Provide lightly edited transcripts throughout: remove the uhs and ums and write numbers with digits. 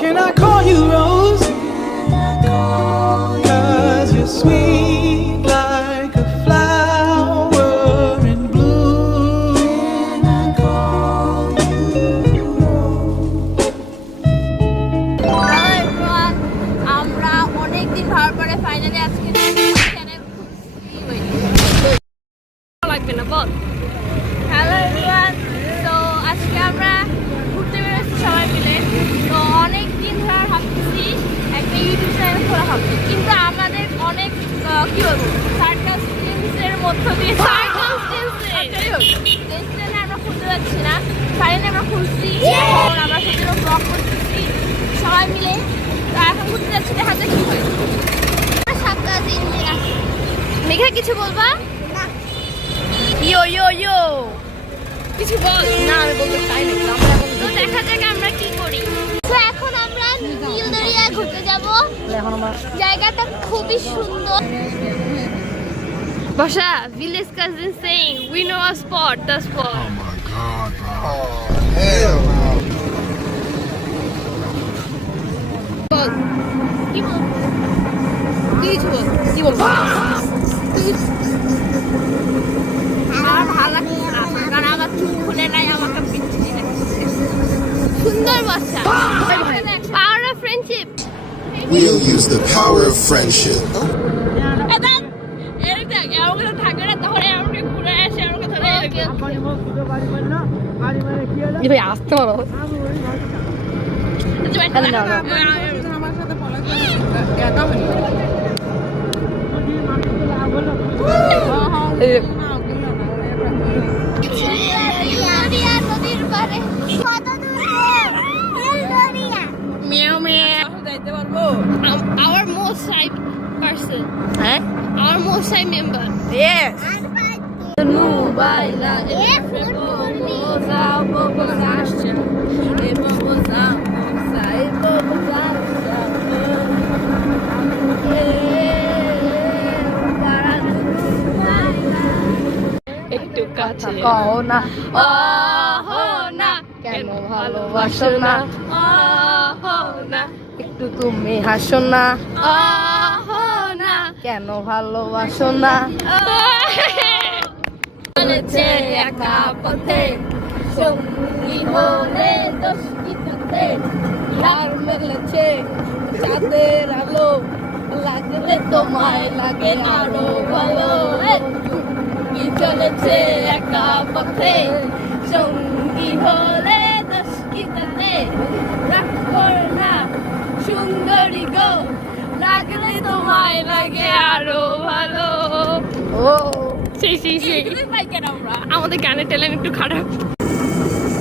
Can I call you Rose? 'Cause you're sweet like a flower in bloom. আমরা অনেকদিন ভালো পরে finally আজকে লাগবে না বল। হ্যালো এভরিওয়ান, তো আজকে আমরা ঘুরতে বেরোচ্ছি সবাই মিলে। তো অনেক দিন ধরে ভাবতেছি একটা ইউটিউব চ্যানেল খোলা হবে, কিন্তু আমাদের অনেক কি বলবো সার্কাস্টেন্সের মধ্য দিয়ে আমরা খুঁজতে পারছি না। ফাইনালি আমরা খুঁজছি, এখন আমরা সেগুলো ব্লগ করতেছি সবাই মিলে। তো এখন ঘুরতে যাচ্ছি, দেখা যাক কি হয়। মেঘা কিছু বলবা? ইয়ো ইয়ো ইয়ো কিছু বল না। আমি বলতে চাই না, আমরা এখন তো দেখা যাক আমরা কি করি। তো এখন আমরা নিউ দরিয়া ঘুরতে যাব। এখন আমরা জায়গাটা খুবই সুন্দর। বসা village cousin saying we know a spot, the spot. Oh my god, bro. Oh, hell no. বল কি বল কিছু বল কি বল। আমার ভালো লাগছে না, কারণ আমার চুল খুলে নাই, আমাকে পিছিয়ে রাখছে। সুন্দর বাচ্চা। Power of friendship. We'll use the power of friendship. আসতে পারো our most shy person, our most shy member. Yes. Nubaila, একটু কাছে কও না, ওহো না, কেন ভালোবাসো না, ওহো না, একটু তুমি হাসো না, ওহো না, কেন ভালোবাসো না। চলেছে একা পথে সঙ্গী হলে দোষ কিছুতে, আর মেলেছে চাঁদের আলো, লাগলে তোমায় লাগে আরো ভালো। কি চলেছে একা পথে সঙ্গী হলে দোষ কিছুতে, রাগ করো না সুন্দরী গো, লাগলে তোমায় লাগে আরো ভালো। ও সেই সেই সেই আমাদের গানের ট্যালেন্ট একটু খারাপ।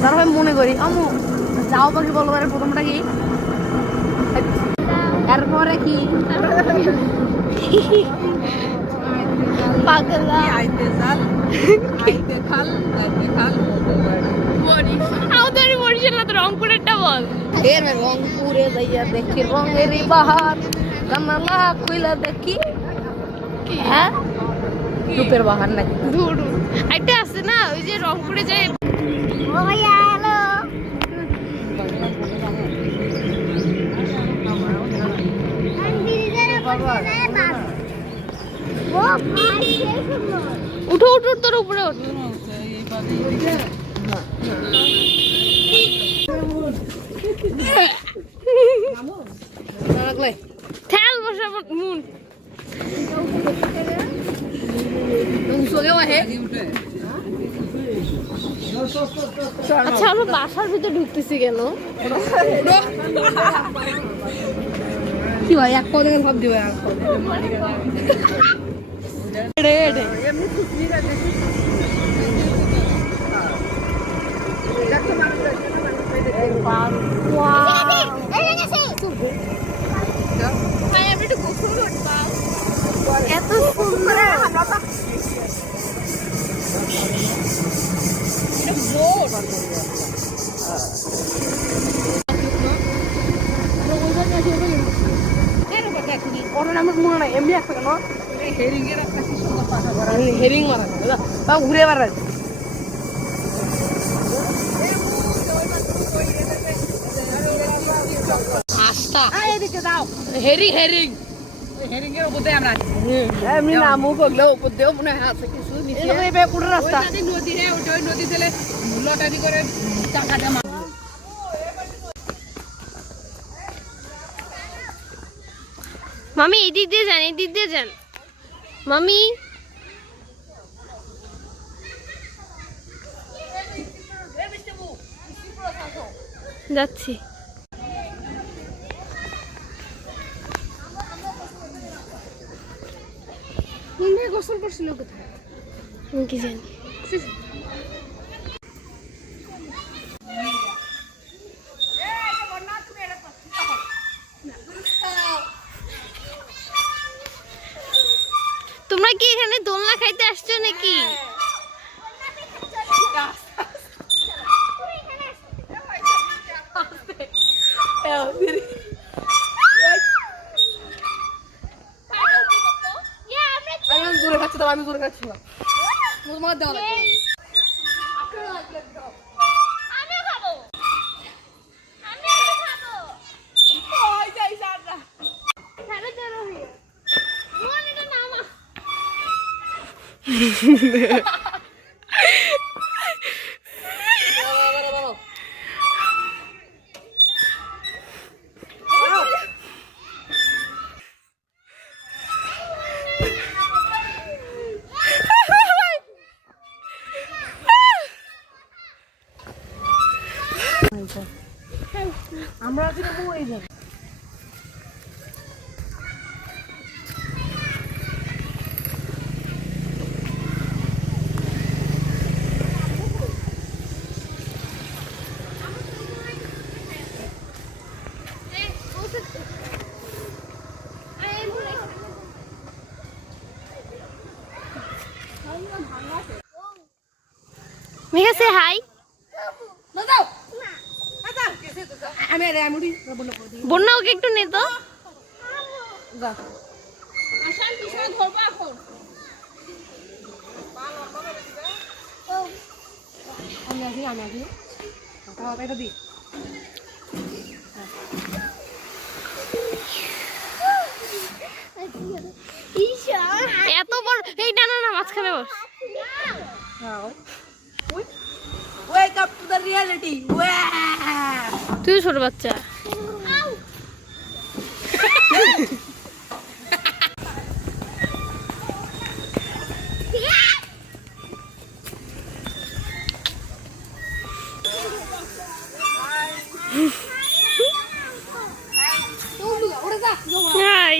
তারপরে মনে করি আমু যাও পাখি বলবো, প্রথমটা কি, এরপরে কি পাগলা আমাদের বরিশাল না তো রংপুরেরটা বল। এর রংপুরে যাইয়া দেখি রঙের বাহার, জানালা খুইলা দেখি হ্যাঁ রূপের বাহার নাকি ধুর একটা আছে না, ওই যে রংপুরে যে উঠো উঠো তোর উপরে ওঠ। ঠেল বসে মুন আচ্ছা আমরা বাসার ভিতরে ঢুকতেছি কেন? কি ভাই এক পদে সব দিবে এত সুন্দর মনে নাই এমনি একটা কেন হেরিং মারা ঘুরে বেড়াচ্ছে না এদিকে দাও হেরিং হেরিং হেরিং এর উপরে আমরা এমনি নামও করলে উপর দিয়েও মনে হয় আছে কিছু নিচে এইভাবে কোন রাস্তা ওই নদী রে ওই নদী থেকে লটারি করে টাকা জমা মামি এদিক দিয়ে যান এদিক দিয়ে যান মামি যাচ্ছি গোসল করছিল কোথায় আমি কি জানি তোমরা কি এখানে দোলনা খাইতে আসছো নাকি আমি দূরে খাচ্ছি তো আমি দূরে খাচ্ছি না তোমার দাও না আমিও খাবো আমিও খাবো ওই যাই সারা খাবে তো রহি মোর এটা নামা আমরা কিনা বই যাব মেঘা সে হাই না দাও আমি রে আমি বলে বন্যা ওকে একটু নে তো যা আসান পিছনে ধরবা এখন আমি আগে তাও এটা দি এত বড় এই টানা না মাঝখানে বস wake up to the reality তুই ছোট বাচ্চা হাই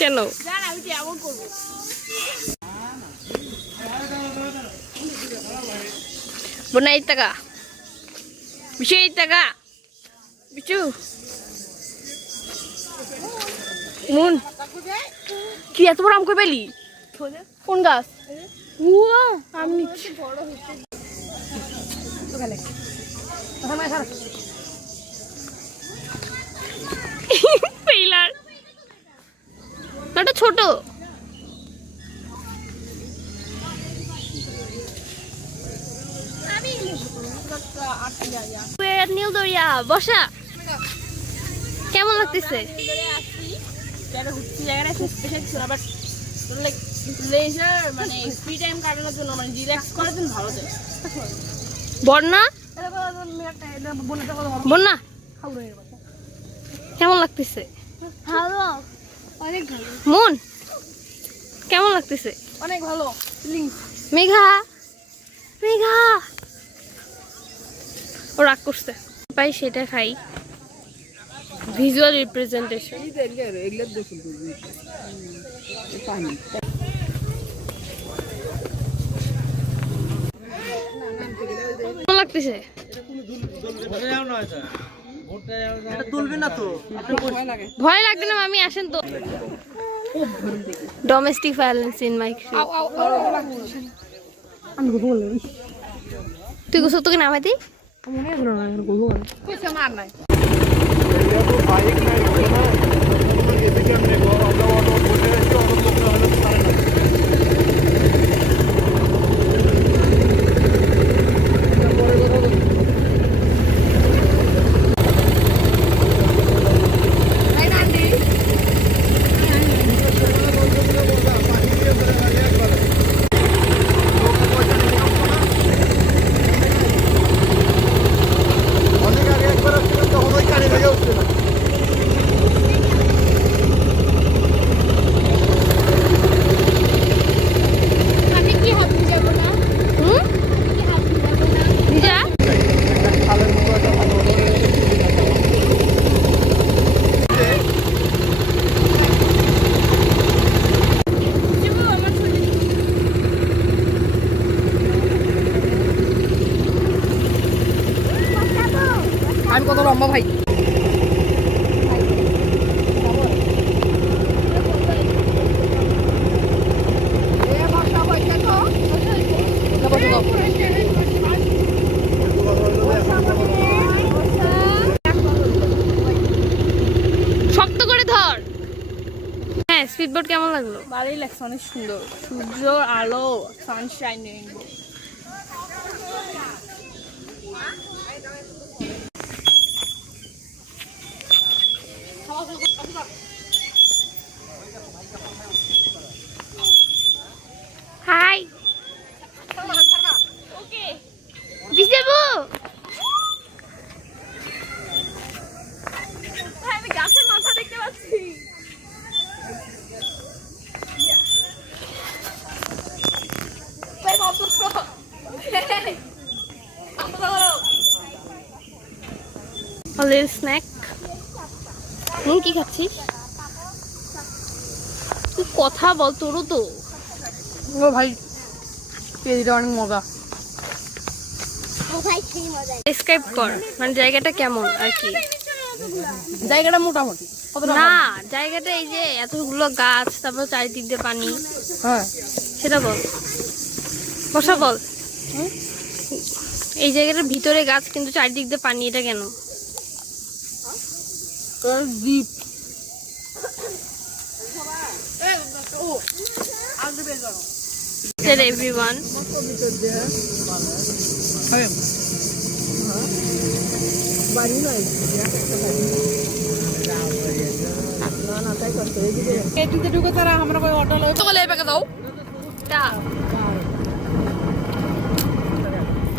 কেন বোনা 8 টাকা বিশু 8 টাকা বিশু মুন কি এত বড় আম কই পেলি কোন গাছ উয়া আম নিচ্ছি বড় হচ্ছে ছোট। নীলদরিয়া বসা কেমন লাগতেছে? বন্যা বন্যা কেমন লাগতেছে? ভালো, অনেক ভালো, মন কেমন লাগতেছে? অনেক ভালো ফিলিংস। মেঘা মেঘা ও রাগ করছে পাই সেটা খাই। ভিজুয়াল রিপ্রেজেন্টেশন কেমন লাগতেছে? ভয় লাগবে না মামি, আসেন তো। ডোমেস্টিক ভায়োলেন্স ইন মাই তুই গোসল তোকে নামাই দিই। মার নাই আমি কত লম্বা ভাই। শক্ত করে ধর। হ্যাঁ, স্পিডবোট কেমন লাগলো? ভালোই লাগছে, অনেক সুন্দর, সূর্য আলো, সানশাইন, রেইনবো। হাই বিজেবু আমি গাছের মাথা দেখতে পাচ্ছি। Little snack. কি খাচ্ছিস তুই? কথা বল, তোরও তো। ও ভাই পেঁয়াজিটা অনেক মজা। ডেসক্রাইব কর, মানে জায়গাটা কেমন আর কি? জায়গাটা মোটামুটি না, জায়গাটা এই যে এতগুলো গাছ, তারপর চারিদিক দিয়ে পানি, হ্যাঁ সেটা বল। বসা বল। এই জায়গাটার ভিতরে গাছ কিন্তু চারিদিক দিয়ে পানি, এটা কেন? দ্বীপ। Everyone. ঢুকে তারা আমরা কোই অটো লই চলে এই দাও। তা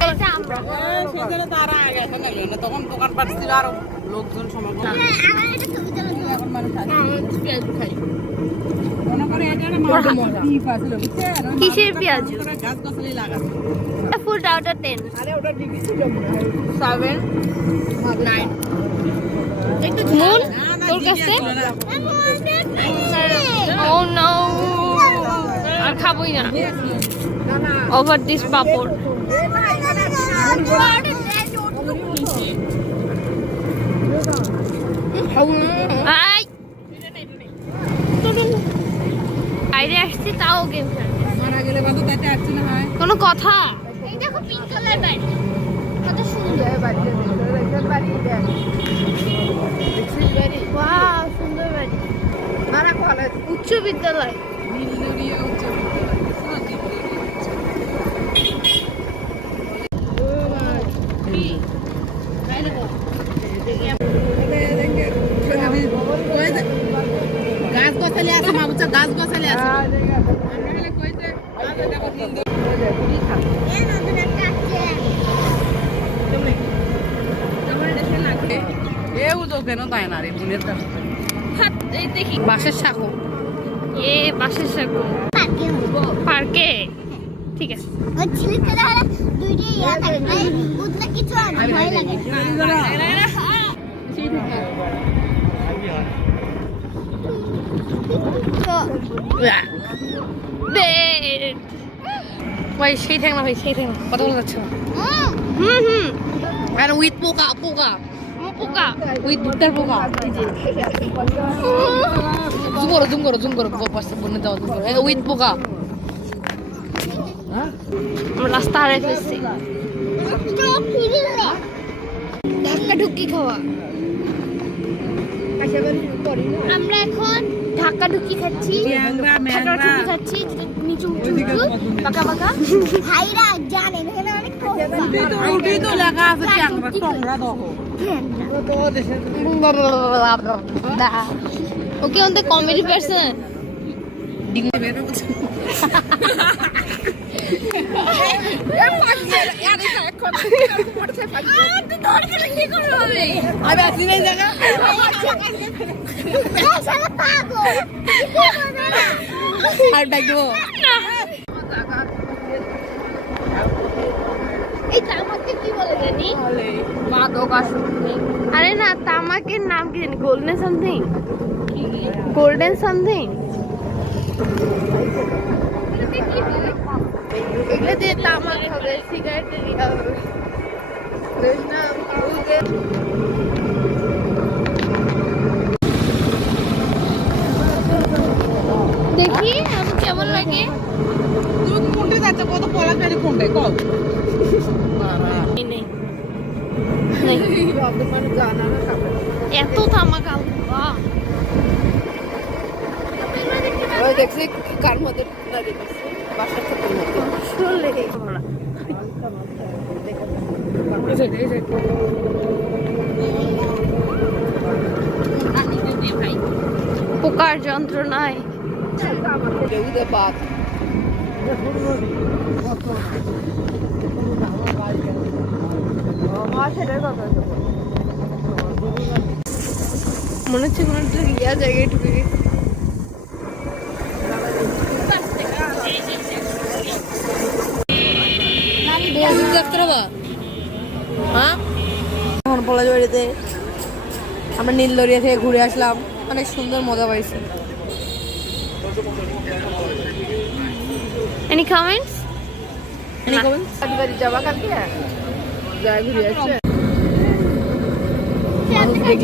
এটা আমরা সেখানে তারা আগে এখন গেল না, তখন দোকান পাট ছিল আর লোকজন সমাগম। এখন মানুষ পেঁয়াজ খাই মনে করে এটা মজা কি পাছিল বুঝছেন? কিসের পেঁয়াজ? গাছ গাছলি লাগাছে। ফুল আউট অফ 10। আরে ওটা ডিগ্রি ছিল মনে হয় 7 9 একটু মন তোর কাছে। ও নো, আর খাবই না। Over this papad. আই আইরে আসছে তাও গেম খেলছে। মারা গেলে বাদ তাতে আসছে না হয় কোনো কথা? এই দেখো পিঙ্ক কালার বাড়ি, কত সুন্দর বাড়ি বাড়ি দেখ বাড়ি। ওয়াও, সুন্দর বাড়ি। মারা কলেজ উচ্চ উচ্চ বিদ্যালয়। নীলদরিয়া উচ্চ গাছ গছালি আছে মা বুঝছো গাছ গছালি আছে এও তো কেন তাই না রে বুনের হাত এই দেখি বাঁশের শাখো এ বাসের সাগর পার্কে। ঠিক আছে ওই ছেলেটা হলে দুইটাই ইয়া থাকে তাই বুঝলে কিছু আর ভয় লাগে তো ভাই সেই ঠ্যাং না ভাই সেই ঠ্যাং কথা বলা যাচ্ছে না হুম আর উইথ পোকা পোকা পোকা উইথ ভুট্টার পোকা জুম করো বনে দাও জুম করো উইথ পোকা আমরা রাস্তা হারাই ফেলছি। ধাক্কা ঢুকি খাওয়া আমরা এখন ধাক্কা ঢুকি খাচ্ছি ধাক্কা ঢুকি খাচ্ছি নিচু পাকা পাকা ভাইরা জানেন এখানে অনেক ওটাই তো লেখা আছে ট্যাংরা টংরা দেখো okay on the comedy person ডিঙ্গি বের হচ্ছে আমি আসি নাই জায়গা আর ডাকবো এই তামাকে কি বলে জানি মাদক আসক্তি আরে না তামাকের নাম কি জানি গোল্ডেন সামথিং গোল্ডেন সামথিং এগুলো দিয়ে তামাক হবে সিগারেট দিয়ে হবে দেখি আমি কেমন লাগে তুমি কোনটা যাচ্ছ কত পলা ফেলে কোনটায় কও নেই এত তামাক আলবা ওই দেখছি কার মধ্যে দাঁড়িয়ে আছে বাসার ক্ষেতের মধ্যে চলে পোকার যন্ত্রণায় উদে বাদ মনে হচ্ছে কোনো একটা ইয়া জায়গায় ঢুকে গেছে এখন পলাশ বাড়িতে আমরা নীলদরিয়া থেকে ঘুরে আসলাম অনেক সুন্দর মজা পাইছি এনি কমেন্টস যাবা কালকে যাই ঘুরে আসছে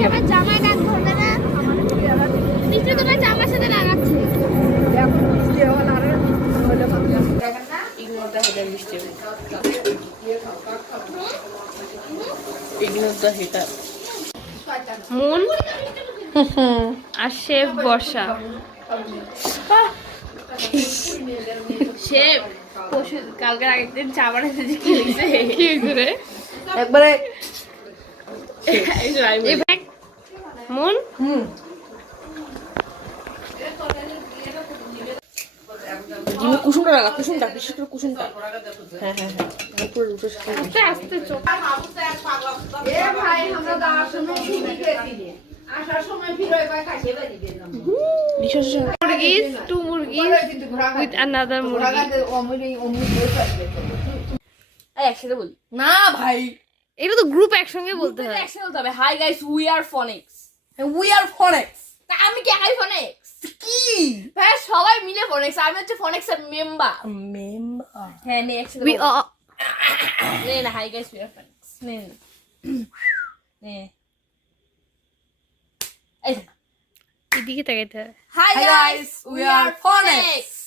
আমার জামায় কাজ ধরবে না নিচে তোমার জামার সাথে লাগাচ্ছে মুন আর শেফ বর্ষা শেফ পরশু কালকের আগের দিন চা বানাতে যে কি হয়েছে কি হয়েছে একবারে মুন জিমে কুসুমটা লাগা কুসুমটা বিশেষ করে কুসুমটা হ্যাঁ হ্যাঁ হ্যাঁ পুরো রুটো আস্তে আস্তে চোখ এ ভাই আমরা যাওয়ার সময় ঠিকই গেছি আসার সময় ফিরে এবার কাটিয়ে বাড়ি গেলাম মুরগিস টু মুরগিস উইথ অ্যানাদার মুরগি একসাথে বলি না ভাই এটা তো গ্রুপ একসঙ্গে বলতে হয় একসাথে বলতে হবে হাই গাইস উই আর ফনিক্স তা আমি কি হাই ফনিক্স কি ভাই সবাই মিলে ফোনেক্স আমি হচ্ছে ফোনেক্স এর মেম্বার হ্যাঁ নে একসাথে উই নে না হাই গাইস উই আর ফনিক্স নে নে এই এদিকে তাকাইতে হয় হাই গাইস উই আর ফনিক্স